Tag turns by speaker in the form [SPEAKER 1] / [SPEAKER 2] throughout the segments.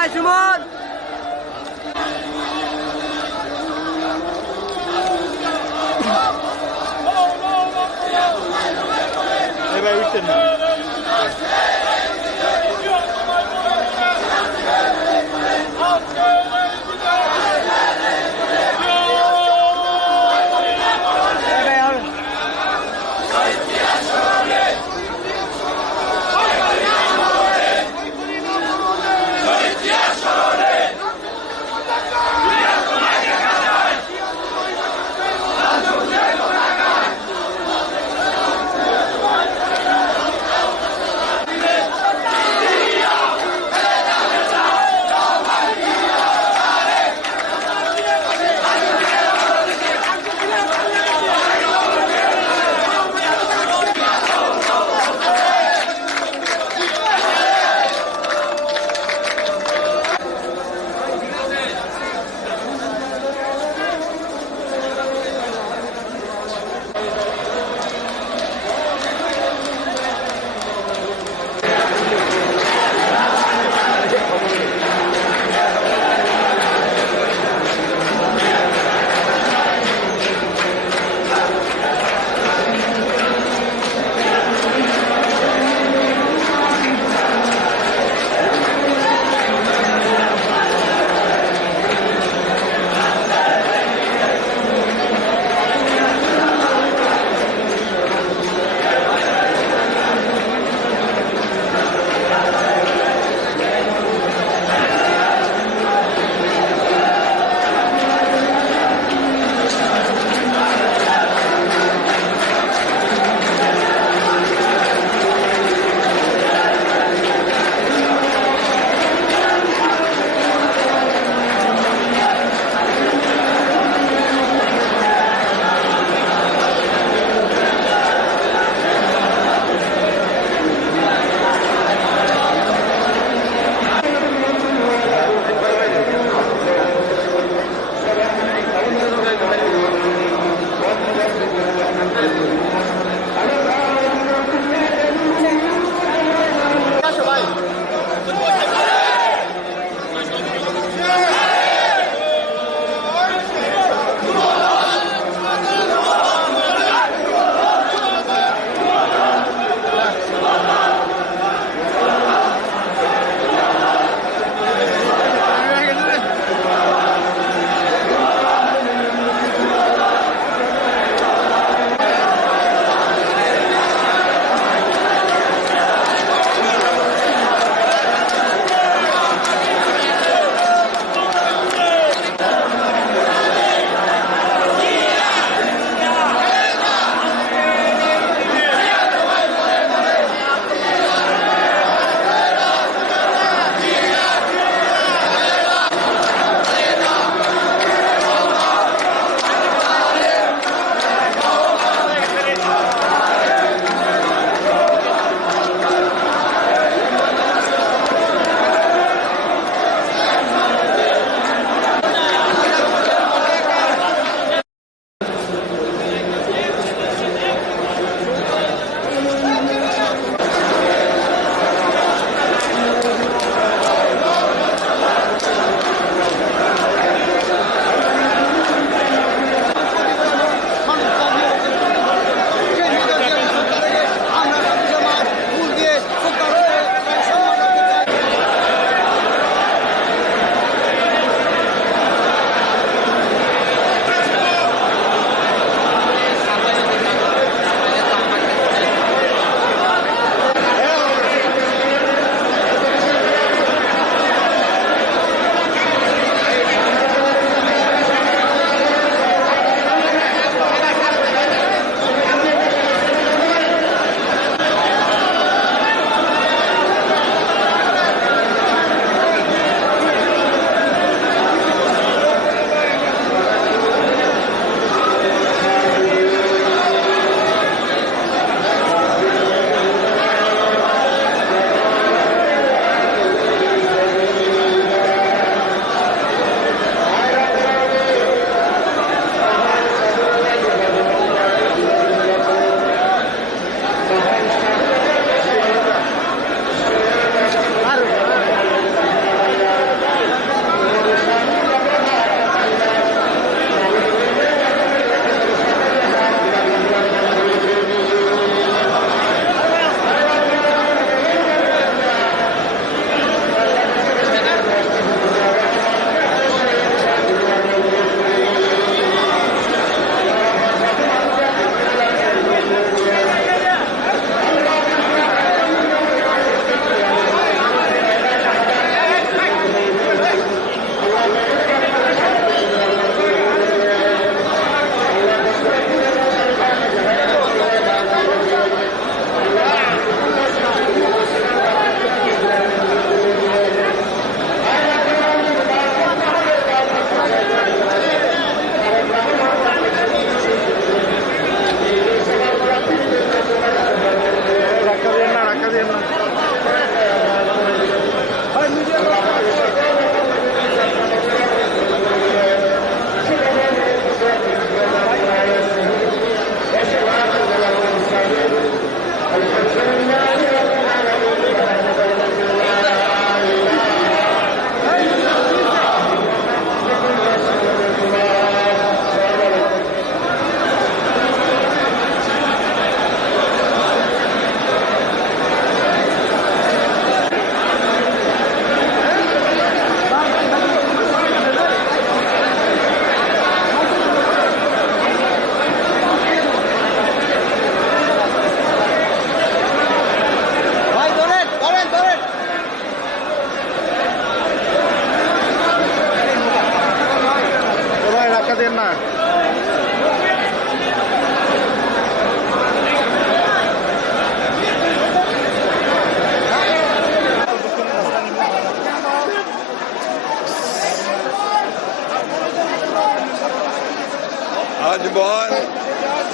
[SPEAKER 1] Pejman!
[SPEAKER 2] Ebe yükledim. Ebe
[SPEAKER 3] yavrum.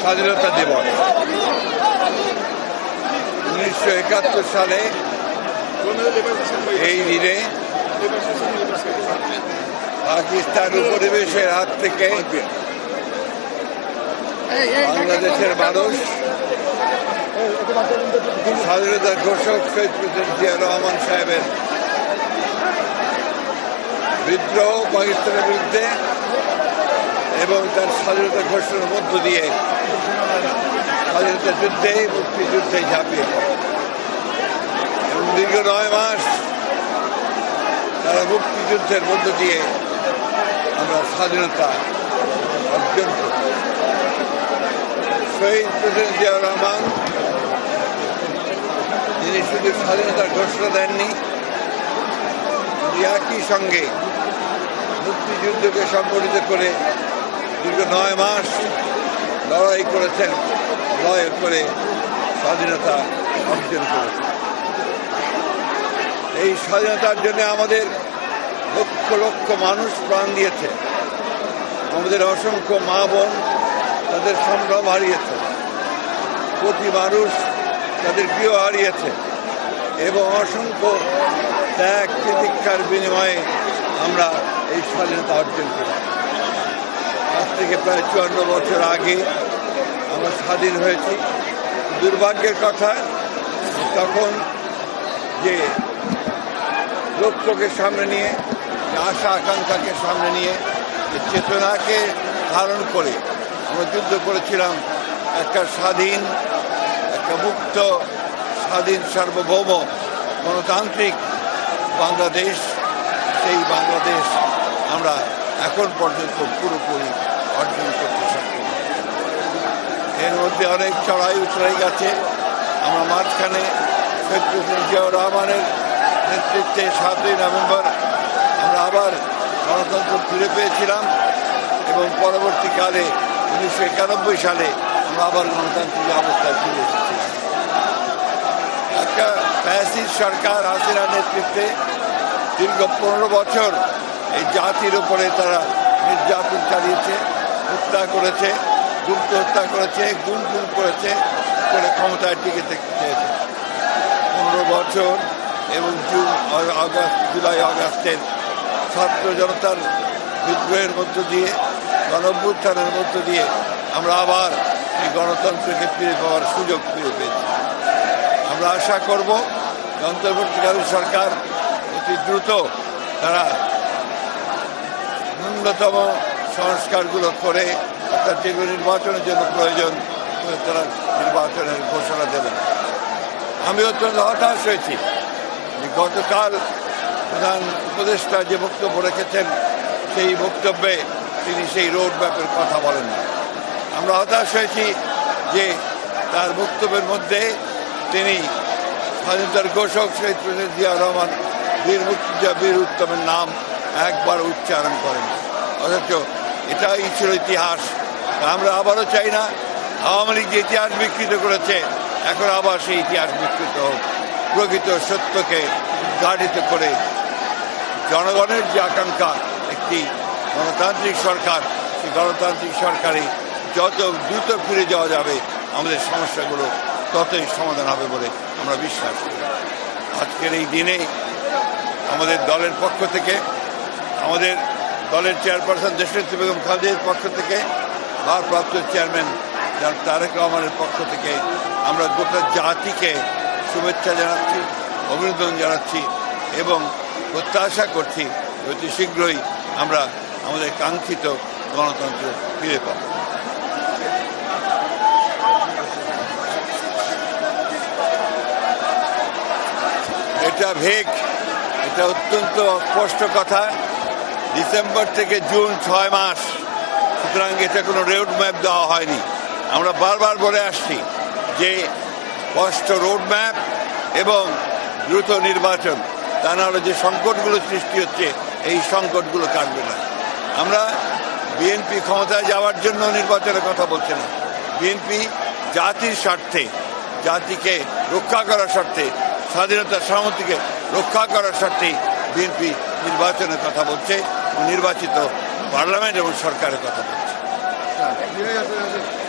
[SPEAKER 3] স্বাধীনতা দিবস। উনিশশো একাত্তর সালে এই দিনে পাকিস্তান উপনিবেশের হাত থেকে বাংলাদেশের মানুষ স্বাধীনতা ঘোষক শহীদ প্রেসিডেন্ট জিয়া রহমান সাহেবের বিদ্রোহ পাকিস্তানের বিরুদ্ধে এবং তার স্বাধীনতা ঘোষণার মধ্য দিয়ে স্বাধীনতা যুদ্ধে মুক্তিযুদ্ধে ঝাঁপিয়ে পড়ে। এবং দীর্ঘ নয় মাস তারা মুক্তিযুদ্ধের মধ্য দিয়ে আমরা স্বাধীনতা অর্জন করি। শহীদ প্রেসিডেন্ট জিয়াউর রহমান তিনি শুধু স্বাধীনতার ঘোষণা দেননি একই সঙ্গে মুক্তিযুদ্ধকে সংগঠিত করে দীর্ঘ নয় মাস লড়াই করেছেন, লড়াই করে স্বাধীনতা অর্জন করেছেন। এই স্বাধীনতার জন্য আমাদের লক্ষ লক্ষ মানুষ প্রাণ দিয়েছে। আমাদের অসংখ্য মা বোন তাদের সম্ভ্রম হারিয়েছে। প্রতি মানুষ তাদের প্রিয় হারিয়েছে এবং অসংখ্য ত্যাগ প্রতীক্ষার বিনিময়ে আমরা এই স্বাধীনতা অর্জন করি থেকে প্রায় চুয়ান্ন বছর আগে আমরা স্বাধীন হয়েছি। দুর্ভাগ্যের কথা, তখন যে লক্ষ্যকে সামনে নিয়ে আশা আকাঙ্ক্ষাকে সামনে নিয়ে চেতনাকে ধারণ করে আমরা যুদ্ধ করেছিলাম একটা স্বাধীন, একটা মুক্ত, স্বাধীন সার্বভৌম গণতান্ত্রিক বাংলাদেশ। সেই বাংলাদেশ আমরা এখন পর্যন্ত পুরোপুরি অর্জন করতে সক্ষম। এর মধ্যে অনেক চড়াই উতরাই গেছে। আমরা মাঝখানে প্রেসিডেন্ট জিয়াউর রহমানের নেতৃত্বে সাতই নভেম্বর আমরা আবার গণতন্ত্র ফিরে পেয়েছিলাম এবং পরবর্তীকালে উনিশশো একানব্বই সালে আমরা আবার গণতান্ত্রিক অবস্থায় ফিরে এসেছিলাম একটা প্যাসিস সরকার হাসিনার নেতৃত্বে দীর্ঘ পনেরো বছর এই জাতির উপরে তারা নির্যাতন চালিয়েছে। হত্যা করেছে, গুপ্ত হত্যা করেছে, গুম গুম করেছে করে ক্ষমতার টিকে থাকতে চেয়েছে পনেরো বছর এবং জুন আগস্ট, জুলাই, আগস্টের ছাত্র জনতার বিদ্রোহের মধ্য দিয়ে, গণভ্যুত্থানের মধ্য দিয়ে আমরা আবার এই গণতন্ত্রকে ফিরে পাওয়ার সুযোগ ফিরে পেয়েছি। আমরা আশা করব অন্তর্বর্তীকালীন সরকার অতি দ্রুত তারা ন্যূনতম সংস্কারগুলো করে অর্থাৎ যেগুলো নির্বাচনের জন্য প্রয়োজন তারা নির্বাচনের ঘোষণা দেবেন। আমি অত্যন্ত হতাশ হয়েছি। গতকাল প্রধান উপদেষ্টা যে বক্তব্য রেখেছেন, সেই বক্তব্যে তিনি সেই রোড ম্যাপের কথা বলেন না। আমরা হতাশ হয়েছি যে তার বক্তব্যের মধ্যে তিনি স্বাধীনতার ঘোষক শহীদ প্রেসিডেন্ট জিয়া রহমান, বীর মুক্তিযোদ্ধা বীর উত্তমের নাম একবার উচ্চারণ করেন। অথচ এটাই ছিল ইতিহাস। আমরা আবারও চাই না, আওয়ামী লীগ যে ইতিহাস বিকৃত করেছে, এখন আবার সেই ইতিহাস বিকৃত হোক। প্রকৃত সত্যকে গাড়িত করে জনগণের যে আকাঙ্ক্ষা, একটি গণতান্ত্রিক সরকার, সেই গণতান্ত্রিক সরকারে যত দ্রুত ফিরে যাওয়া যাবে, আমাদের সমস্যাগুলো ততই সমাধান হবে বলে আমরা বিশ্বাস করি। আজকের এই দিনে আমাদের দলের পক্ষ থেকে আমাদের দলের চেয়ারপারসন দেশনেত্রী বেগম খালেদের পক্ষ থেকে, ভারপ্রাপ্ত চেয়ারম্যান তারেক রহমানের পক্ষ থেকে আমরা গোটা জাতিকে শুভেচ্ছা জানাচ্ছি, অভিনন্দন জানাচ্ছি এবং প্রত্যাশা করছি অতি শীঘ্রই আমরা আমাদের কাঙ্ক্ষিত গণতন্ত্র ফিরে পাব। এটা ভেগ, এটা অত্যন্ত স্পষ্ট কথা। ডিসেম্বর থেকে জুন ছয় মাস। সুতরাং এটা কোনো রোড ম্যাপ দেওয়া হয়নি। আমরা বারবার বলে আসছি যে স্পষ্ট রোড ম্যাপ এবং দ্রুত নির্বাচন, তা নাহলে যে সংকটগুলো সৃষ্টি হচ্ছে, এই সংকটগুলো কাটবে না। আমরা বিএনপি ক্ষমতায় যাওয়ার জন্য নির্বাচনের কথা বলছে না। বিএনপি জাতির স্বার্থে, জাতিকে রক্ষা করার স্বার্থে, স্বাধীনতা সামর্থ্যকে রক্ষা করার স্বার্থেই বিএনপি নির্বাচনের কথা বলছে। নির্বাচিত পার্লামেন্ট এবং সরকারের কথা বলছে।
[SPEAKER 1] আছে।